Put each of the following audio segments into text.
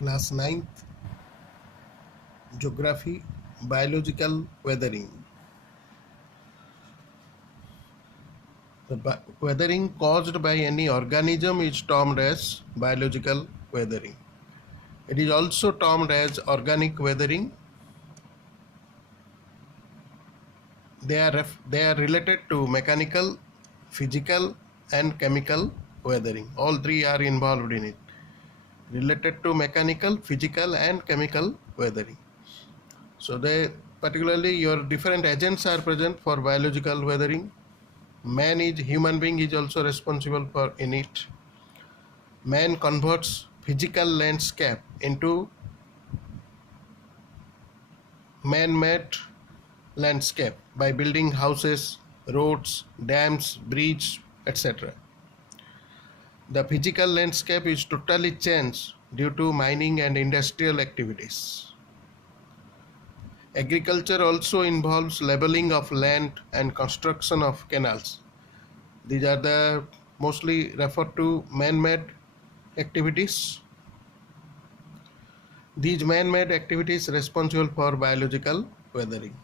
Class 9th Geography Biological Weathering. The weathering caused by any organism is termed as biological weathering. It is also termed as organic weathering. They are related to mechanical, physical, and chemical weathering. All three are involved in it. Related to mechanical, physical, and chemical weathering. So they particularly your different agents are present for biological weathering. Human being is also responsible for in it. Man converts physical landscape into man-made landscape by building houses, roads, dams, bridges, etc. The physical landscape is totally changed due to mining and industrial activities. Agriculture also involves leveling of land and construction of canals. These are the mostly referred to man-made activities. These man-made activities responsible for biological weathering.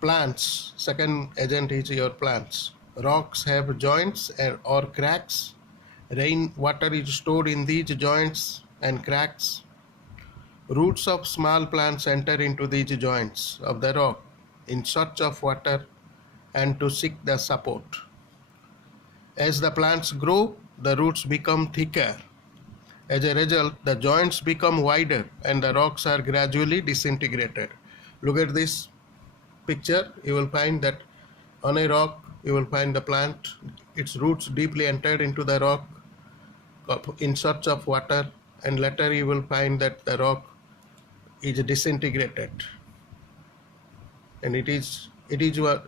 Plants, second agent is your plants. Rocks have joints or cracks. Rain water is stored in these joints and cracks. Roots of small plants enter into these joints of the rock in search of water and to seek the support. As the plants grow, the roots become thicker. As a result, the joints become wider and the rocks are gradually disintegrated. Look at this picture. You will find that on a rock, you will find the plant, its roots deeply entered into the rock in search of water, and later you will find that the rock is disintegrated. And it is an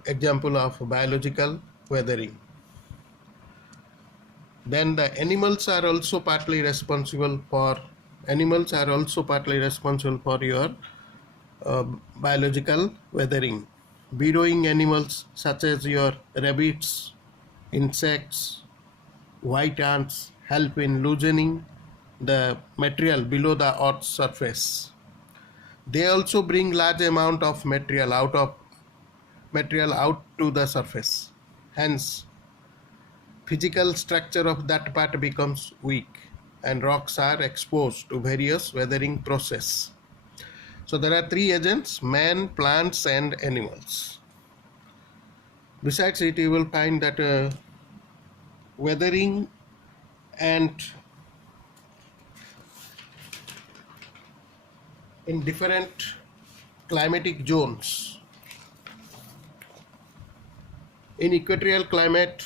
example of biological weathering. Then the animals are also partly responsible for your biological weathering. Burrowing animals such as your rabbits, insects, white ants help in loosening the material below the earth's surface. They also bring large amount of material out to the surface. Hence, physical structure of that part becomes weak and rocks are exposed to various weathering process. So there are three agents: man, plants, and animals. Besides it, you will find that weathering and in different climatic zones. In equatorial climate,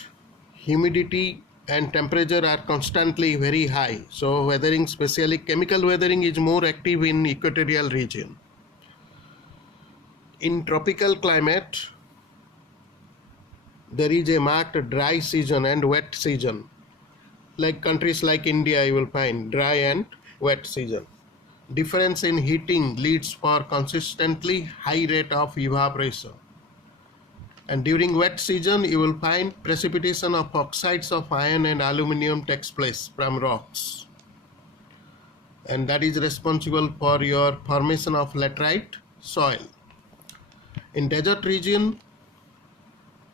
humidity and temperature are constantly very high. So weathering, especially chemical weathering, is more active in equatorial region. In tropical climate, there is a marked dry season and wet season. Like countries like India, you will find dry and wet season. Difference in heating leads for consistently high rate of evaporation. And during wet season, you will find precipitation of oxides of iron and aluminum takes place from rocks. And that is responsible for your formation of laterite soil. In desert region,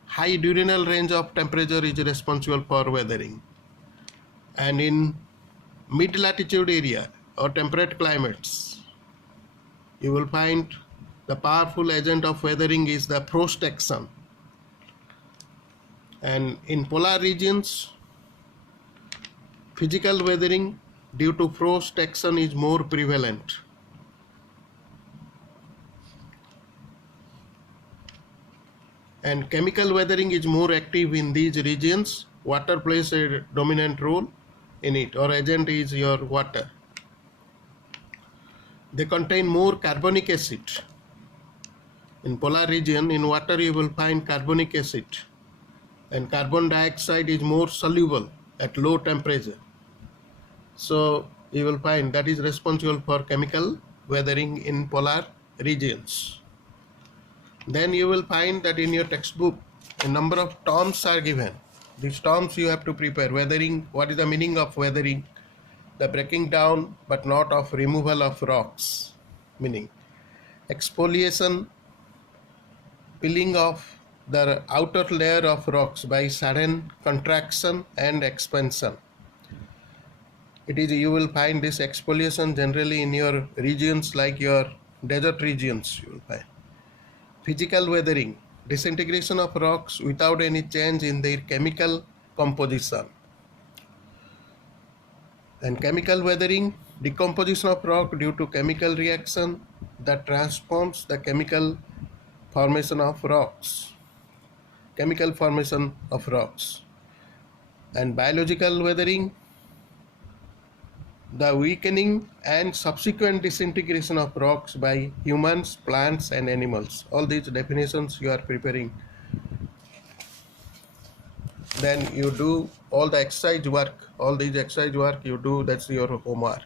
high diurnal range of temperature is responsible for weathering. And in mid-latitude area or temperate climates, you will find the powerful agent of weathering is the frost action. And in polar regions, physical weathering due to frost action is more prevalent. And chemical weathering is more active in these regions. Water plays a dominant role in it, or agent is your water. They contain more carbonic acid. In polar region, in water you will find carbonic acid, and carbon dioxide is more soluble at low temperature. So you will find that is responsible for chemical weathering in polar regions. Then you will find that in your textbook a number of terms are given. These terms you have to prepare. Weathering, what is the meaning of weathering? the breaking down but not of removal of rocks, meaning exfoliation, peeling off the outer layer of rocks by sudden contraction and expansion. You will find this exfoliation generally in your regions like your desert regions. You will find physical weathering, disintegration of rocks without any change in their chemical composition. And chemical weathering, decomposition of rock due to chemical reaction that transforms the chemical formation of rocks. And biological weathering, the weakening and subsequent disintegration of rocks by humans, plants and animals. All these definitions you are preparing. Then you do all the exercise work. All these exercise work you do, that's your homework.